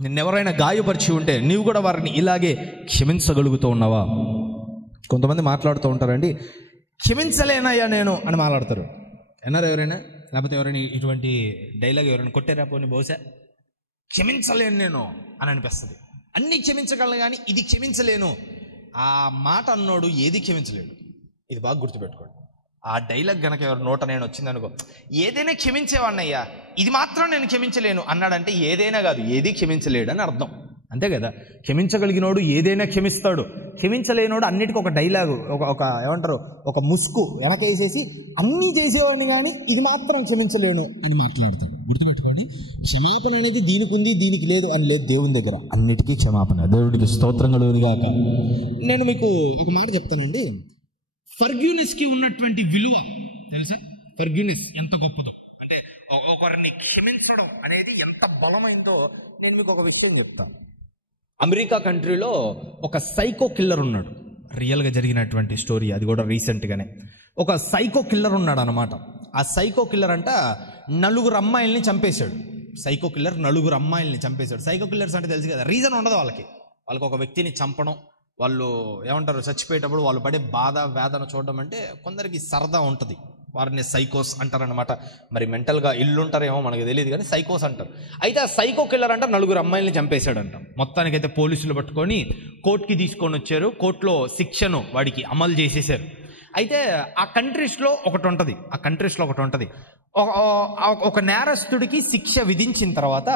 నిన్నెవరైనా గాయపరిచి ఉంటే నీవు కూడా వారిని ఇలాగే క్షమించగలుగుతూ ఉన్నావా? కొంతమంది మాట్లాడుతూ ఉంటారండి, క్షమించలేనయ్యా నేను అని మాట్లాడతారు. అన్నారు ఎవరైనా? లేకపోతే ఎవరైనా ఇటువంటి డైలాగ్ ఎవరైనా కొట్టారా? పోనీ బహుశా క్షమించలేను నేను అని అనిపిస్తుంది. అన్నీ క్షమించగలను కానీ ఇది క్షమించలేను. ఆ మాట అన్నోడు ఏది క్షమించలేడు. ఇది బాగా గుర్తుపెట్టుకోండి. ఆ డైలాగ్ గనక ఎవరు నోట నేను వచ్చిందనుకో, ఏదైనా క్షమించేవాడినయ్యా, ఇది మాత్రం నేను క్షమించలేను అన్నాడంటే ఏదైనా కాదు, ఏది క్షమించలేడు అని అర్థం. అంతే కదా? క్షమించగలిగినోడు ఏదైనా క్షమిస్తాడు. క్షమించలేనోడు అన్నిటికీ ఒక డైలాగు, ఒక ఏమంటారు, ఒక ముసుగు వెనకేసేసి అన్నీ చేసేవాడిని కానీ ఇది మాత్రం క్షమించలేను అని మాట్లాడతాడు. క్షమాపణ అనేది దీనికి ఉంది, దీనికి లేదు అని లేదు. దేవుని దగ్గర అన్నిటికీ క్షమాపణ. దేవుడికి స్తోత్రం కలుగునుగాక. నేను మీకు ఒక మాట చెప్తానండి. ఫర్గ్యూనెస్కి ఉన్నటువంటి విలువ తెలుసా? ఫర్గ్యూనెస్ ఎంత గొప్పదో, అంటే ఒకరిని క్షమించడం అనేది ఎంత బలమైందో నేను మీకు ఒక విషయం చెప్తాను. అమెరికా కంట్రీలో ఒక సైకో కిల్లర్ ఉన్నాడు. రియల్గా జరిగినటువంటి స్టోరీ, అది కూడా రీసెంట్గానే. ఒక సైకో కిల్లర్ ఉన్నాడు అనమాట. ఆ సైకో కిల్లర్ అంట 4 అమ్మాయిల్ని చంపేశాడు. సైకో కిల్లర్ 4 అమ్మాయిల్ని చంపేశాడు. సైకో కిల్లర్స్ అంటే తెలుసు కదా, రీజన్ ఉండదు వాళ్ళకి ఒక వ్యక్తిని చంపడం, వాళ్ళు ఏమంటారు, చచ్చిపోయేటప్పుడు వాళ్ళు పడే బాధ వేదన చూడడం అంటే కొందరికి సరదా ఉంటుంది. వారిని సైకోస్ అంటారనమాట. మరి మెంటల్గా ఇల్లుంటారేమో మనకు తెలియదు కానీ సైకోస్ అంటారు. అయితే ఆ సైకో కిల్లర్ అంట 4 అమ్మాయిల్ని చంపేశాడంట. మొత్తానికైతే పోలీసులు పట్టుకొని కోర్టుకి తీసుకొని వచ్చారు. కోర్టులో శిక్షను వాడికి అమలు చేసేసారు. అయితే ఆ కంట్రీస్లో ఒకటి ఉంటుంది. ఒక నేరస్తుడికి శిక్ష విధించిన తర్వాత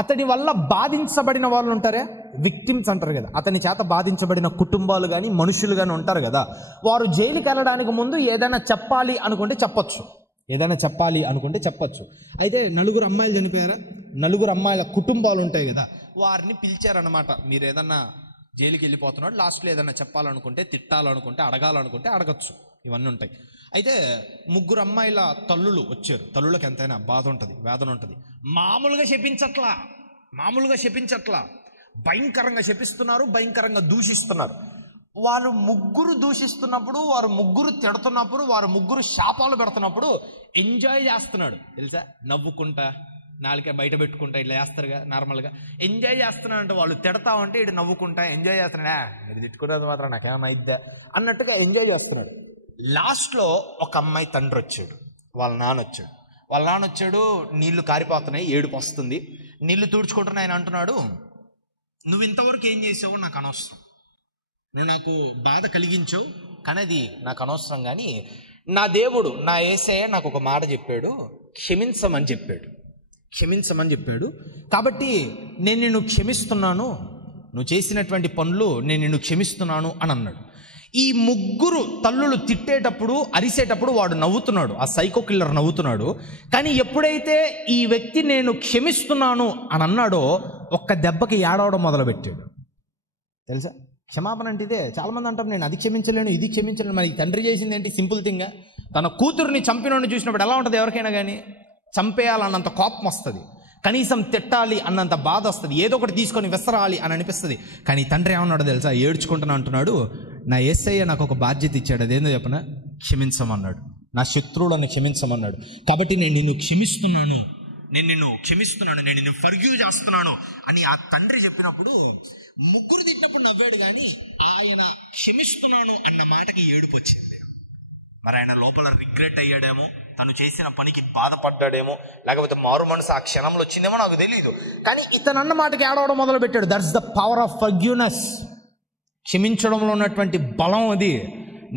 అతడి వల్ల బాధించబడిన వాళ్ళు ఉంటారే, విక్టిమ్స్ అంటారు కదా, అతని చేత బాధించబడిన కుటుంబాలు కానీ మనుషులు కానీ ఉంటారు కదా, వారు జైలుకి వెళ్ళడానికి ముందు ఏదైనా చెప్పాలి అనుకుంటే చెప్పచ్చు. అయితే 4 అమ్మాయిలు చనిపోయారా, 4 అమ్మాయిల కుటుంబాలు ఉంటాయి కదా, వారిని పిలిచారనమాట. మీరు ఏదన్నా జైలుకి వెళ్ళిపోతున్నాడు, లాస్ట్లో ఏదైనా చెప్పాలనుకుంటే, తిట్టాలనుకుంటే, అడగాలనుకుంటే అడగచ్చు, ఇవన్నీ ఉంటాయి. అయితే 3 అమ్మాయిల తల్లులు వచ్చారు. తల్లులకు ఎంతైనా బాధ ఉంటుంది, వేదన ఉంటుంది. మామూలుగా శపించట్లా, భయంకరంగా శపిస్తున్నారు, భయంకరంగా దూషిస్తున్నారు. వారు 3 దూషిస్తున్నప్పుడు, వారు 3 తిడుతున్నప్పుడు, వారు 3 శాపాలు పెడుతున్నప్పుడు ఎంజాయ్ చేస్తున్నాడు తెలుసా? నవ్వుకుంటా, నాలుక బయట పెట్టుకుంటా ఇట్లా చేస్తారుగా నార్మల్గా. ఎంజాయ్ చేస్తున్నాడంటే వాళ్ళు తిడతా ఉంటే ఇటు నవ్వుకుంటా ఎంజాయ్ చేస్తున్నాడా, మీరు తిట్టుకునేది మాత్రం నాకేమైనా అయిద్దా అన్నట్టుగా ఎంజాయ్ చేస్తున్నాడు. లాస్ట్లో ఒక అమ్మాయి తండ్రి వచ్చాడు, వాళ్ళ నాన్న వచ్చాడు. నీళ్లు కారిపోతున్నాయి, ఏడుపు వస్తుంది. నీళ్లు తుడుచుకుంటున్నా ఆయన అంటున్నాడు, నువ్వు ఇంతవరకు ఏం చేసావో నాకు అనవసరం, నువ్వు నాకు బాధ కలిగించావు కానీ అది నాకు అనవసరం. కానీ నా దేవుడు, నా యేసయ్య నాకు ఒక మాట చెప్పాడు, క్షమించమని చెప్పాడు. కాబట్టి నేను నిన్ను క్షమిస్తున్నాను, నువ్వు చేసినటువంటి పనులు నేను నిన్ను క్షమిస్తున్నాను అని అన్నాడు. ఈ 3 తల్లులు తిట్టేటప్పుడు, అరిసేటప్పుడు వాడు నవ్వుతున్నాడు, ఆ సైకో కిల్లర్ నవ్వుతున్నాడు. కానీ ఎప్పుడైతే ఈ వ్యక్తి నేను క్షమిస్తున్నాను అని అన్నాడో ఒక్క దెబ్బకి ఏడవడం మొదలుపెట్టాడు. తెలుసా? క్షమాపణ అంటే ఇదే. చాలామంది అంటారు, నేను అది క్షమించలేను, ఇది క్షమించలేను. మరి తండ్రి చేసింది ఏంటి? Simple thing. తన కూతుర్ని చంపినోడిని చూసినప్పుడు ఎలా ఉంటుంది ఎవరికైనా కానీ? చంపేయాలన్నంత కోపం వస్తుంది, కనీసం తిట్టాలి అన్నంత బాధ వస్తుంది, ఏదో ఒకటి తీసుకొని విసరాలి అని అనిపిస్తుంది. కానీ తండ్రి ఏమన్నాడో తెలుసా? ఏడ్చుకుంటున్నా అంటున్నాడు, నా యేసయ్య నాకు ఒక బాధ్యత ఇచ్చాడు, అదేందో చెప్పనా? క్షమించమన్నాడు, నా శత్రువులను క్షమించమన్నాడు. కాబట్టి నేను నిన్ను క్షమిస్తున్నాను, నేను నిన్ను ఫర్గివ్ చేస్తున్నాను అని ఆ తండ్రి చెప్పినప్పుడు 3 తిట్టినప్పుడు నవ్వాడు, కానీ ఆయన క్షమిస్తున్నాను అన్న మాటకి ఏడుపు వచ్చింది. మరి ఆయన లోపల రిగ్రెట్ అయ్యాడేమో, తను చేసిన పనికి బాధపడ్డాడేమో, లేకపోతే మారు మనసు ఆ క్షణంలో వచ్చిందేమో నాకు తెలియదు. కానీ ఇతను అన్న మాటకి ఏడవడం మొదలు పెట్టాడు. That's the power of forgiveness. క్షమించడంలో ఉన్నటువంటి బలం అది.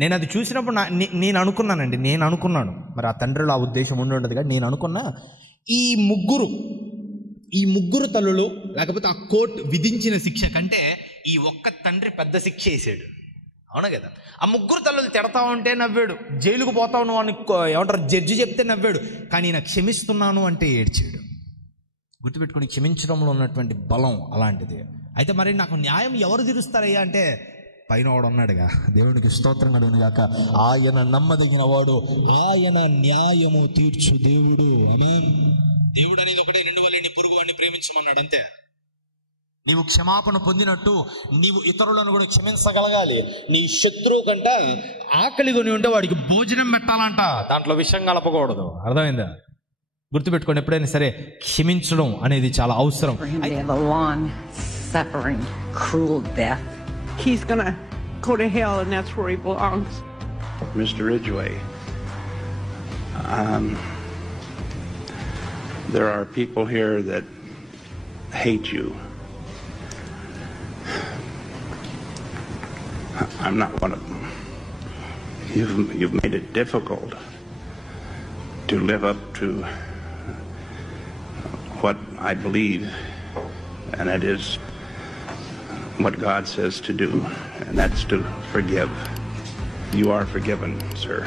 నేను అది చూసినప్పుడు నేను అనుకున్నాను, మరి ఆ తండ్రిలో ఆ ఉద్దేశం ఉండదు కానీ నేను అనుకున్నా, ఈ ముగ్గురు తల్లులు, లేకపోతే ఆ కోర్టు విధించిన శిక్ష కంటే ఈ ఒక్క తండ్రి పెద్ద శిక్ష వేసాడు. అవునా కదా? ఆ 3 తల్లులు తిడతా ఉంటే నవ్వాడు, జైలుకు పోతావు నువ్వు అని ఏమంటారు జడ్జి చెప్తే నవ్వాడు, కానీ ఈయన క్షమిస్తున్నాను అంటే ఏడ్చాడు. గుర్తుపెట్టుకుని, క్షమించడంలో ఉన్నటువంటి బలం అలాంటిది. అయితే మరి నాకు న్యాయం ఎవరు తీరుస్తారయ్యా అంటే పైన వాడు ఉన్నాడుగా, దేవునికి స్తోత్రం కలుగునుగాక. ఆయన నమ్మదగిన వాడు, ఆయన న్యాయము తీర్చు దేవుడు. ఆమేన్. దేవుడు అనేది ఒకటే, 2 వల్ల నీ పొరుగు వాడిని ప్రేమించమన్నాడు అంతే. నీవు క్షమాపణ పొందినట్టు నీవు ఇతరులను కూడా క్షమించగలగాలి. నీ శత్రువు కంట ఆకలి కొని ఉంటే వాడికి భోజనం పెట్టాలంట, దాంట్లో విషం కలపకూడదు. అర్థమైందా? గుర్తుపెట్టుకోండి, ఎప్పుడైనా సరే క్షమించడం అనేది చాలా అవసరం. For him to have a long, suffering, cruel death. He's gonna go to hell, and that's where he belongs. Mr. Ridgway, there are people here that hate you. I'm not one of them. You've made it difficult to live up to what I believe, and it is what God says to do, and that's to forgive. You are forgiven, sir.